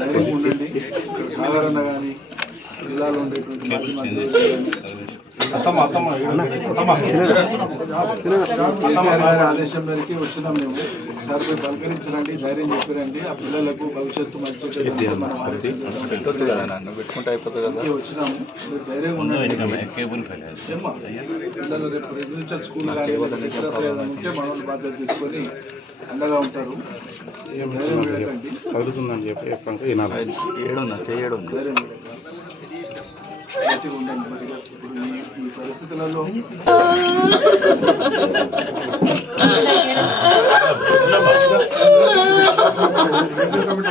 ధైర్యంగా ఉండండి. ఇక్కడ సాధారణ కానీ జిల్లాలో ఉండేటువంటి మాజీ మంత్రులు కేసీఆర్ గారి ఆదేశం మేరకు వచ్చినాం. మేము ఒకసారి పోయి పలకరించరండి, ధైర్యం చెప్పారండి. ఆ పిల్లలకు భవిష్యత్తు మంచి వచ్చినాము. ధైర్యంగా ఉండండి. పిల్లలు రేపు రెసిడెన్షియల్ స్కూల్ కానీ ఉంటే మనల్ని బాధ్యత తీసుకొని అండగా ఉంటారు. కలుగుతుందని చెప్పి ఉండండి. ఇప్పుడు ఈ పరిస్థితులలో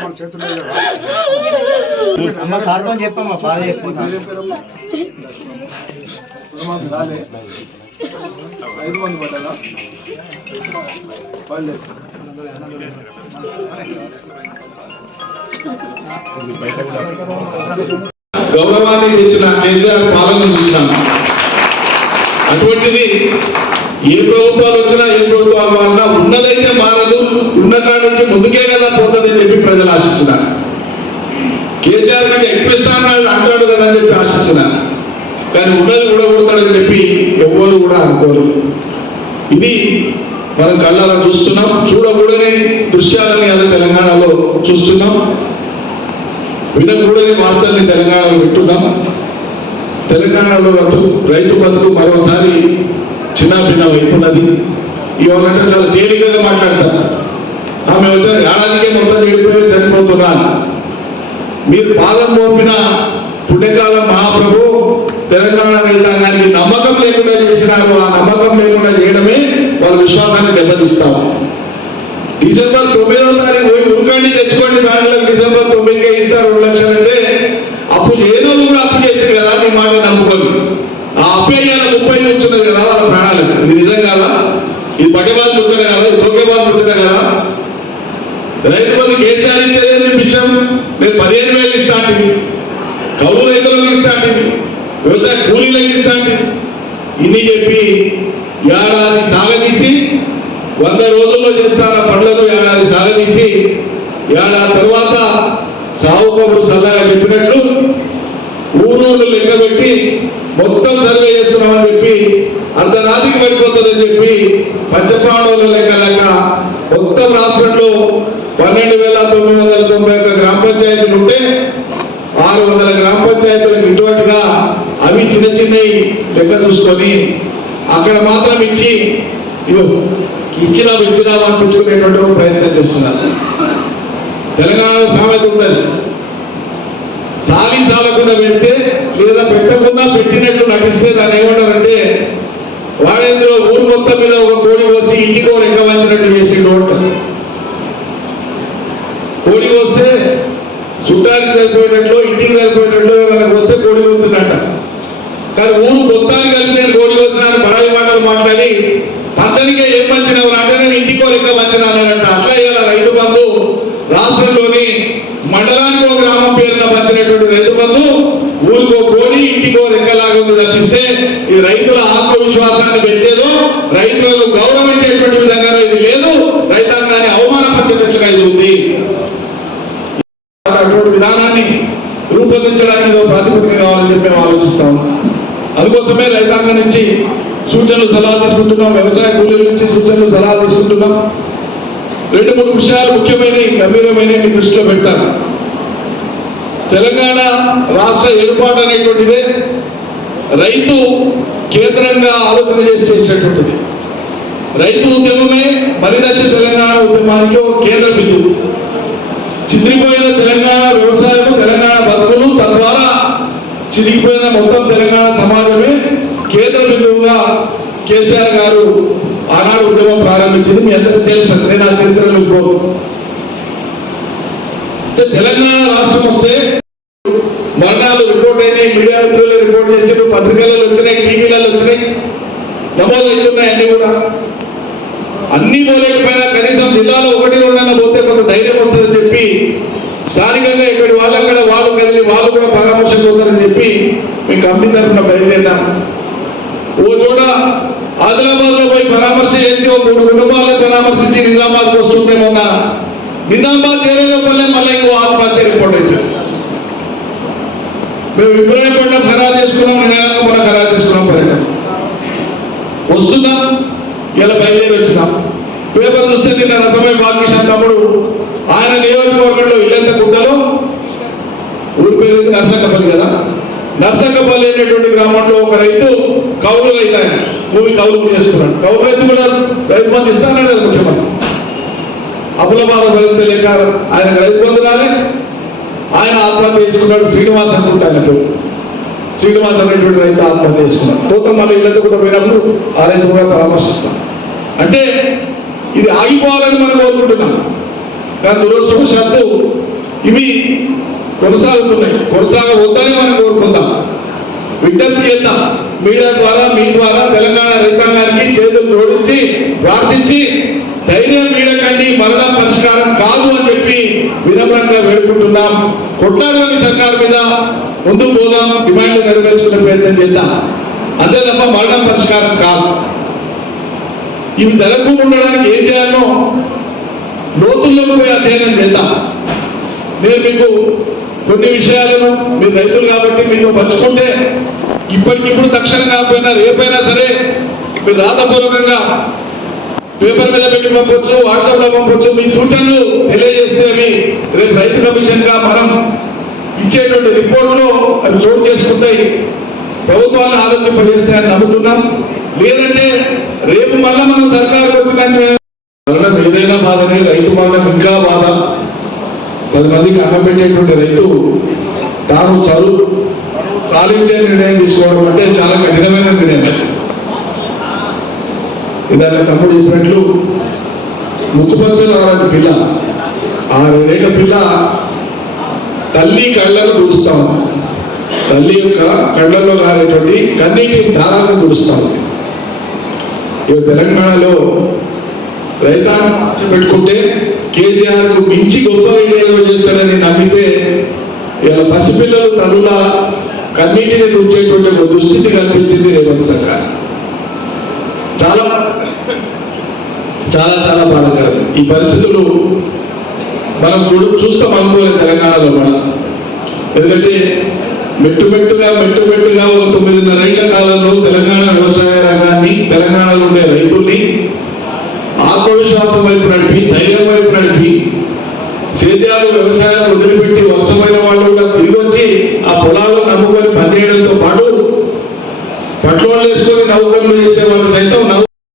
మన చేతుల్లో చెప్పమ్మా బాధ రాలే 5 మంది పడ్డా వాళ్ళు గౌరవాన్ని తెచ్చిన కేసీఆర్ పాలన చూసినాం. అటువంటిది ఏ ప్రభుత్వాలు వచ్చినా ఏ ప్రభుత్వాలు మారినా ఉన్నదైతే మారదు, ఉన్న కాడి నుంచి ముందుకే కదా పోతుందని చెప్పి ప్రజలు ఆశించినారు. కేసీఆర్ కంటే ఎక్కువ స్థానాలు అంటాడు కదా అని చెప్పి ఆశించినారు. కానీ ఉన్నది ఊడగొడతాడని చెప్పి ఎవ్వరు కూడా అనుకోరు. ఇది మనం కళ్ళారా చూస్తున్నాం. చూడకూడని దృశ్యాలని అలా తెలంగాణలో చూస్తున్నాం. వినకూడని వార్తల్ని తెలంగాణలో వింటున్నాం. తెలంగాణలో రైతు బతుకు మరోసారి చిన్నభిన్నం అవుతున్నది. ఇవాళంటే చాలా తేలికగా మాట్లాడతారు. ఆమె వచ్చారు ఏడాదికే మొత్తం చెడిపోయి చనిపోతున్నారు. మీరు పాదం మోపిన పుణ్యకాలం మహాప్రభు తెలంగాణ రైతాంగానికి నమ్మకం లేకుండా చేసినారు. ఆ నమ్మకం లేకుండా చేయడమే వాళ్ళ విశ్వాసాన్ని దెబ్బతీస్తాం. డిసెంబర్ 9వ తారీఖు పోయి ఉరుకండి తెచ్చుకోండి బ్యాంకులకు డిసెంబర్ 9కే ఇస్తారు 2 లక్షలు అంటే అప్పు లేని కూడా అప్పు చేశారు కదా మీ మాట నమ్ముకొని. ఆ అప్పు అయ్యాల 30 కూర్చున్నది కదా వాళ్ళ ప్రాణాలు. ఇది నిజం కాదా? ఇది పట్టేబాలు కూర్చున్నా కదా? ఇది తోకేబాలు కూర్చున్నా కదా? రైతు బంధు కేసీఆర్ ఇచ్చేది పిచ్చాం. నేను 15,000 ఇస్తా అంటే కౌలు రైతులకు ఇస్తా అంటే వ్యవసాయ కూలీలకు ఇస్తా అంటే ఇన్ని చెప్పి ఏడాది సాగదీసి 100 రోజుల్లో చేస్తారు ఆ పనులను. ఏడాది సాగదీసి ఏడాది తర్వాత సాగు కబురు సల్లగా చెప్పినట్లు ఊరూళ్ళు లెక్క పెట్టి మొత్తం సర్వే చేస్తున్నామని చెప్పి అర్ధరాత్రికి పడిపోతుందని చెప్పి పంచప్రాణుల లెక్క లేక మొత్తం రాష్ట్రంలో 12,991 గ్రామ పంచాయతీలు ఉంటే 600 గ్రామ పంచాయతీలకు ఇటువంటిగా అవి చిన్న చిన్నవి లెక్క చూసుకొని అక్కడ మాత్రం ఇచ్చి ఇచ్చినా అనిపించుకునేటువంటి ప్రయత్నం చేస్తున్నారు. తెలంగాణలో సామెత ఉంటుంది, సాలి సాలకుండా పెడితే లేదా పెట్టకుండా పెట్టినట్టు నటిస్తే దాన్ని ఏమంటారంటే వాడేందులో ఊరు మొత్తం మీద ఒక కోడి కోసి ఇంటికో రెక్క వంచినట్టు వేసిండు అంటారు. కోడి కోస్తే చుట్టానికి సరిపోయేటట్లు ఇంటికి సరిపోయేటట్లు మనకు వస్తే కోడి కోస్తున్నట్ట. కానీ ఊరు మొత్తానికి కలిపి నేను కోడి కోసినాను బడాయి మాటలు మాట్లాడి పంచనికే ఏం పంచినావు అంటే నేను ఇంటికో లెక్క పంచినానంట. అట్లా ఇవాళ రైతు బంధు రాష్ట్రంలోని మండలానికి ఒక గ్రామం పేరున పంచినటువంటి రైతు బంధు ఊరికో కోడి ఇంటికో లెక్కలాగా తప్పిస్తే ఈ రైతుల ఆత్మవిశ్వాసాన్ని పెంచేదో రైతులకు గౌరవించేటువంటి విధంగా ఇది లేదు. రైతాంగాన్ని అవమానపరిచేటట్లుగా ఇది ఉంది. అటువంటి విధానాన్ని రూపొందించడానికి ప్రాతిపదిక కావాలని చెప్పి మేము ఆలోచిస్తాం. అందుకోసమే రైతాంగం నుంచి సూచనలు సలహా తీసుకుంటున్నాం. వ్యవసాయ కూలీల నుంచి సూచనలు సలహా తీసుకుంటున్నాం. 2-3 విషయాలు ముఖ్యమైనవి గంభీరమైనవి దృష్టిలో పెడతాను. తెలంగాణ రాష్ట్ర ఏర్పాటు అనేటువంటిదే రైతు కేంద్రంగా ఆలోచన చేసినటువంటిది. రైతు ఉద్యమమే మరిదశ తెలంగాణ ఉద్యమానికి ఒక కేంద్ర బిందువు. చిదిరిపోయిన తెలంగాణ వ్యవసాయం, తెలంగాణ బతుకులు, తద్వారా చిరిగిపోయిన మొత్తం తెలంగాణ సమాజమే కేంద్ర బిందువుగా కేసీఆర్ గారు ఆనాడు ఉద్యమం ప్రారంభించింది. మీ అందరికీ తెలుసు. నేను ఆ చరిత్రలో పోను. తెలంగాణ రాష్ట్రం వస్తే మరణాలు రిపోర్ట్ అయినాయి, మీడియా మిత్రులు రిపోర్ట్ చేసి పత్రికలలో వచ్చినాయి, టీవీలలో వచ్చినాయి, నమోదవుతున్నాయి. అన్ని కూడా అన్ని పోలేకపోయినా కనీసం జిల్లాలో 1-2 పోతే కొంత ధైర్యం వస్తుందని చెప్పి స్థానికంగా ఇక్కడి వాళ్ళక్కడ వాళ్ళు కదిలి వాళ్ళు కూడా పరామర్శకు పోతారని చెప్పి మేము కమిటీ తరఫున బయలుదేరాం. ఓ చోట ఆదిలాబాద్ లో పోయి పరామర్శ చేసి 3 కుటుంబాలను పరామర్శించి నిజామాబాద్కి వస్తుంటే మొన్న నిజామాబాద్ చేరేలోపలే మళ్ళీ ఇంకో ఆత్మహత్య రిపోర్ట్ అవుతుంది. మేము ఇబ్రాహీంపట్నం ఖరారు చేసుకున్నాం, నిన్న కూడా ఖరారు చేసుకున్నాం. పర్యటన వస్తున్నాం, ఇలా బయలుదేరి వచ్చినాం. పేపర్ చూస్తే నిన్న రసమై బాలకిషన్ తమ్ముడు ఆయన నియోజకవర్గంలో ఇల్లంత గుట్టలో, ఊరి పేరు నర్సంగపల్లి కదా, నర్సంగపల్లి అనేటువంటి గ్రామంలో ఒక రైతు కౌలు రైతు, ఆయన భూమి కౌలు చేసుకున్నాడు. కౌలు రైతు కూడా రైతు బంధు ఇస్తానన్నాడు కదా ముఖ్యమంత్రి. అప్పుల బాధ భరించలేక ఆయన రైతు బంధు రాలే, ఆయన ఆత్మహత్య చేసుకున్నాడు. శ్రీనివాస్ అనుకుంటాను, శ్రీనివాస్ అనేటువంటి రైతు ఆత్మహత్య చేసుకున్నాడు. పోతాం మళ్ళీ ఇల్లంతా కూడా పోయినప్పుడు ఆ రైతు కూడా పరామర్శిస్తాం. అంటే ఇది ఆగిపోవాలని మనం కోరుకుంటున్నాం, కానీ దురదృష్టవశాత్తు ఇవి కొనసాగుతున్నాయి. కొనసాగవద్దని మనం కోరుకుందాం, విజ్ఞప్తి చేద్దాం. మీడియా ద్వారా, మీ ద్వారా తెలంగాణ రైతాంగానికి చేతులు జోడించి ప్రార్థించి ధైర్యం వీడకండి, మరణ పరిష్కారం కాదు అని చెప్పి వినమ్రంగా వేడుకుంటున్నాం. కొట్లాడని సర్కార్ మీద ముందుకు పోదాం, డిమాండ్లు నెరవేర్చుకునే ప్రయత్నం చేద్దాం. అంతే తప్ప మరణం పరిష్కారం కాదు. ఇవి జరగకుండా ఉండడానికి ఏం చేయాలో లోతుల్లోకి పోయి అధ్యయనం చేద్దాం. నేను మీకు కొన్ని విషయాలను, మీరు రైతులు కాబట్టి మీతో పంచుకుంటే ఇప్పటికిప్పుడు తక్షణం కాకపోయినా రేపైనా సరే మీరు రాతపూర్వకంగా పేపర్ మీద పెట్టి పంపొచ్చు, వాట్సాప్ లో పంపొచ్చు. మీ సూచనలు తెలియజేస్తే అవి రేపు రైతు కమిషన్ గా మనం ఇచ్చేటువంటి రిపోర్టులో అవి చోటు చేసుకుంటాయి, ప్రభుత్వాన్ని ఆలోచింపజేస్తాయని నమ్ముతున్నాం. లేదంటే రేపు మళ్ళా మనం సర్కారుకు వచ్చినట్టు ఏదైనా బాధనే, రైతు మరణం ఇంకా బాధ. 10 మందికి అన్నం పెట్టేటువంటి రైతు తాను సాధించే నిర్ణయం తీసుకోవడం అంటే చాలా కఠినమైన నిర్ణయం. ఇదాక తమ్ముడు చెప్పినట్లు ముక్కుపచ్చలు రావాలని పిల్ల, 6 ఏళ్ల పిల్ల తల్లి కళ్ళను దుడుస్తా ఉంది. తల్లి యొక్క కళ్ళల్లో కారేటువంటి కన్నీటి దారాలను దుడుస్తా ఉంది. ఈ తెలంగాణలో రైతాంగం పెట్టుకుంటే కేసీఆర్ కు మించి గొప్ప ఏదో చేస్తాడని నమ్మితే ఇలా పసిపిల్లలు తల్లుల కన్నీటిని దుర్చేటువంటి ఒక దుస్థితి కల్పించింది రేవంత్ సర్కార్. చాలా చాలా చాలా బాధాకరం. ఈ పరిస్థితులు మనం చూస్తాం అనుకోలేదు తెలంగాణలో మనం. ఎందుకంటే మెట్టుమెట్టుగా ఒక 9.5 ఏళ్ల కాలంలో తెలంగాణ వ్యవసాయ రంగాన్ని, తెలంగాణలో ఉండే రైతుల్ని ఆత్మవిశ్వాసం వైపు నడిపి, ధైర్యం వైపు నడిపి, సేద్యాలు వ్యవసాయాలు వదిలిపెట్టి వలసమైన వాళ్ళు కూడా తిరిగి వచ్చి ఆ పొలాల్లో నమ్ముకొని పనిచేయడంతో పాటు పట్లోళ్ళు వేసుకొని నౌకర్లు చేసే వాళ్ళు సైతం